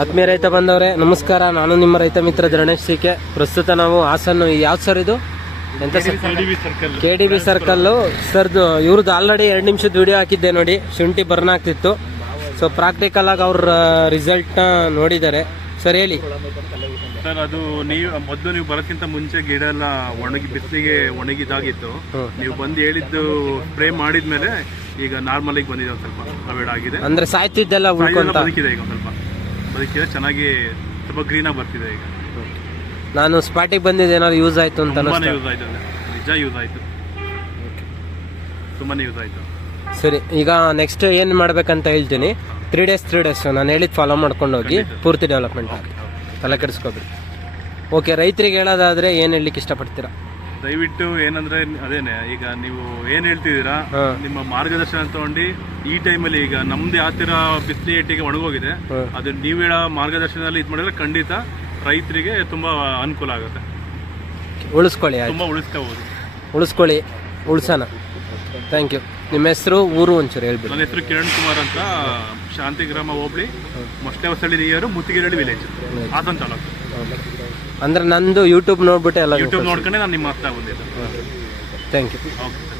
ಆತ್ಮೀಯ ರೈತ ಬಂದವರೇ ನಮಸ್ಕಾರ. ನಾನು ನಿಮ್ಮ ರೈತ ಮಿತ್ರ ಜರಣೆ ಸಿ ಕೆ ಪ್ರಸ್ತುತ ನಾವು ಹಾಸನ್ನು ಯಾವ್ದು ಸರ್ ಇದು? ಎಂತ K D B circle sir ಇವ್ರದ್ದು ಆಲ್ರೆಡಿ ಎರಡು ನಿಮಿಷದ ವಿಡಿಯೋ ಹಾಕಿದ್ದೆ ನೋಡಿ. ಶುಂಠಿ ಬರ್ನ್ ಆಗ್ತಿತ್ತು. ಸೊ ಪ್ರಾಕ್ಟಿಕಲ್ ಆಗಿ ಅವ್ರ ರಿಸಲ್ಟ್ನ ನೋಡಿದ್ದಾರೆ. ಸರ್ ಹೇಳಿ. ಸರ್ ಅದು ನೀವು ಮೊದಲು ನೀವು ಬರೋಕ್ಕಿಂತ ಮುಂಚೆ ಗಿಡ ಎಲ್ಲ ಒಣಗಿ ಬಿಸಿಲಿಗೆ ಒಣಗಿದಾಗಿತ್ತು. ನೀವು ಬಂದು ಹೇಳಿದ್ದು ಸ್ಪ್ರೇ ಮಾಡಿದ್ಮೇಲೆ ಈಗ ನಾರ್ಮಲ್ ಆಗಿ ಬಂದಿದೆ ಸ್ವಲ್ಪ ಅವಾಯ್ಡ್ ಆಗಿದೆ. ಅಂದ್ರೆ ಸಾಯ್ತಿದ್ದೆಲ್ಲ ಈಗ ಬದುಕಿದೆ ಚೆನ್ನಾಗಿ ಸ್ವಲ್ಪ ಗ್ರೀನ್ ಆಗಿ ಬರ್ತಿದೆ ಈಗ. ನಾನು ಸ್ಪಾಟಿಗೆ ಬಂದಿದ್ದು ಏನಾದ್ರು ಯೂಸ್ ಆಯ್ತು ಅಂತ ತುಂಬಾನೇ ಯೂಸ್ ಆಯ್ತು ನಿಜ ಯೂಸ್ ಆಯ್ತು. ತುಂಬಾನೇ ಯೂಸ್ ಆಯ್ತು. ಸರಿ ಈಗ ನೆಕ್ಸ್ಟ್ ಏನು ಮಾಡ್ಬೇಕಂತ ಹೇಳ್ತೀನಿ. ತ್ರೀ ಡೇಸ್ ತ್ರೀ ಡೇಸ್ ನಾನು ಹೇಳಿದ್ ಫಾಲೋ ಮಾಡ್ಕೊಂಡು ಹೋಗಿ ಪೂರ್ತಿ ಡೆವಲಪ್ಮೆಂಟ್ ಆಗಿ ತಲೆ ಕೆಡಿಸ್ಕೋಬೇಕು ಓಕೆ ರೈತರಿಗೆ ಹೇಳೋದಾದ್ರೆ ಏನು ಹೇಳಲಿಕ್ಕೆ ಇಷ್ಟಪಡ್ತೀರಾ? ದಯವಿಟ್ಟು ಏನಂದ್ರೆ ಅದೇನೆ ಈಗ ನೀವು ಏನ್ ಹೇಳ್ತಿದ್ದೀರಾ ನಿಮ್ಮ ಮಾರ್ಗದರ್ಶನ ತಗೊಂಡು ಈ ಟೈಮಲ್ಲಿ ಈಗ ನಮ್ದು ಬಿತ್ತನೆ ಬಿಸಿಲಿ ಏಟಿಗೆ ಒಣಗೋಗಿದೆ. ಅದು ನೀವು ಹೇಳ ಮಾರ್ಗದರ್ಶನದಲ್ಲಿ ಇದು ಮಾಡಿದ್ರೆ ಖಂಡಿತ ರೈತರಿಗೆ ತುಂಬಾ ಅನುಕೂಲ ಆಗುತ್ತೆ. ಉಳಿಸ್ಕೊಳ್ಳಿ ತುಂಬಾ ಉಳಿಸ್ಕೋಬಹುದು ಉಳಿಸ್ಕೊಳ್ಳಿ ಉಳಿಸೋಣ. ಥ್ಯಾಂಕ್ ಯು ನಿಮ್ಮ ಹೆಸರು ಊರು ಒಂಚೂರು ಹೇಳ್ಬಿಡಿ. ನನ್ನ ಹೆಸರು ಕಿರಣ್ ಕುಮಾರ್ ಅಂತ ಶಾಂತಿಗ್ರಾಮ ಹೋಬಳಿ ಮೊಷ್ಟೆ ಹೊಸಳ್ಳಿ ನಿಯರು ಮುತ್ತಿಗೆರಳ್ಳಿ ವಿಲೇಜ್ ಹಾಸನ್ ತಾಲೂಕು. ಅಂದ್ರೆ ನಂದು ಯೂಟ್ಯೂಬ್ ನೋಡ್ಬಿಟ್ಟು ಎಲ್ಲ ಯೂಟ್ಯೂಬ್ ನೋಡ್ಕೊಂಡೆ ನಾನು ನಿಮ್ಮ ಹತ್ರ ಬಂದಿದ್ದೆ ಥ್ಯಾಂಕ್ ಯು ಓಕೆ